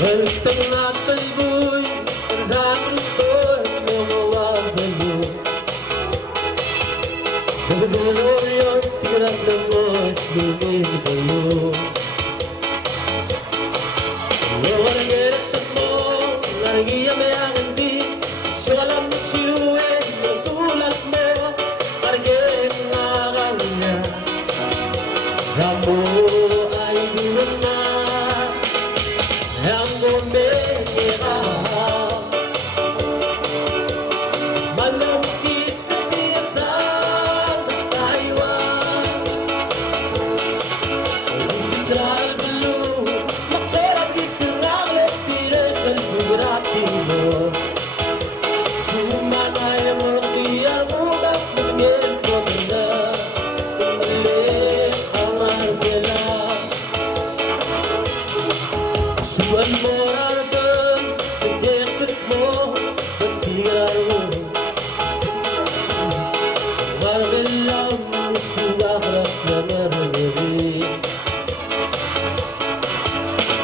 Ang tengah pelboy, terdapat boy, mewabalo. Bergelor yang tidak lemas dunia balo. Orang ketemu lagi yang di salam siwe tulat mo karge ngarangnya. Kamu ay guna. Yang merah malam kita bintang Taiwan Israel belum maksudnya kita ngalih tidak berhati lo semua yang dia mudah mengenai benda mengenai amal bela suan moral dan terjepit mo bertigaru Barbelam sudah berlari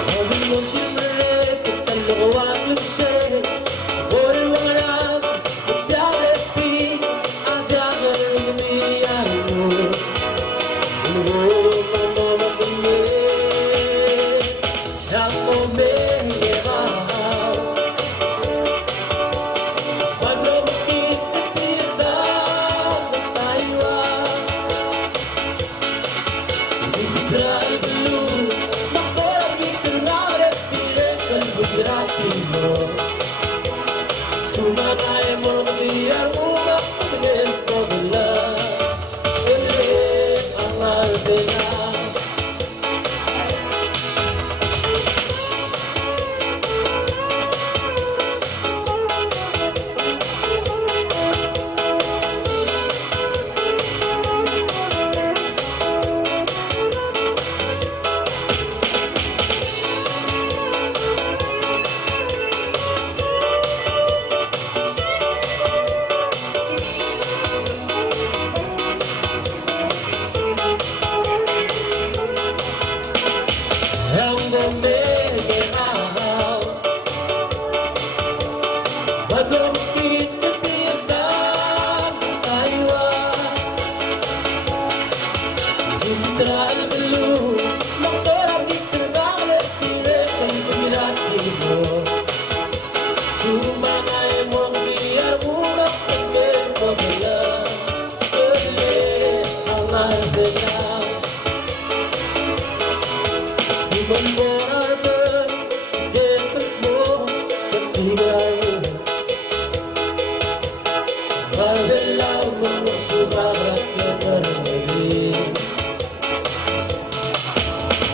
Mobil mobil mereka terlewat lemse Orang-orang berjalepi ada berlemiaru Mama punya yang merah malam kita bintang Taiwan Israel belum maksudnya kita ngalih tidak berhati lo semua yang dia mudah mengenai benda mengenai amal bela yang merah malam kita bintang Taiwan Israel belum maksudnya kita ngalih tidak berhati lo semua yang dia mudah mengenai benda mengenai amal bela Membuat berjepitmu bertigaru Barbelam sudah berlari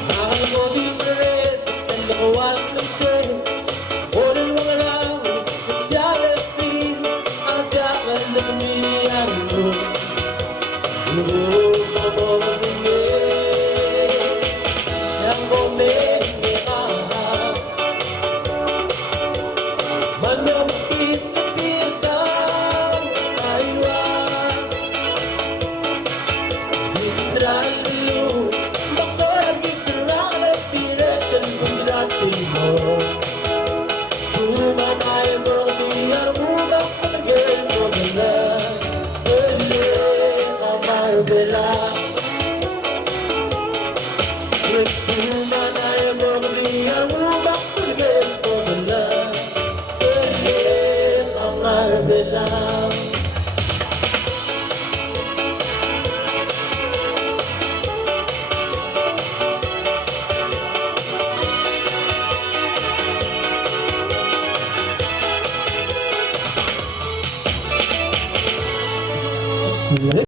Mahal mobil mereka terlewat lemse Orang-orang berjalepi ada berlemiaru Mama punya yang merah malam kita bintang Taiwan Israel belum maksudnya kita ngalih tidak berhati lo cuma yang dia mudah mengenai benda mengenai amal bela semua yang dia mudah mengenai benda mengenai amal bela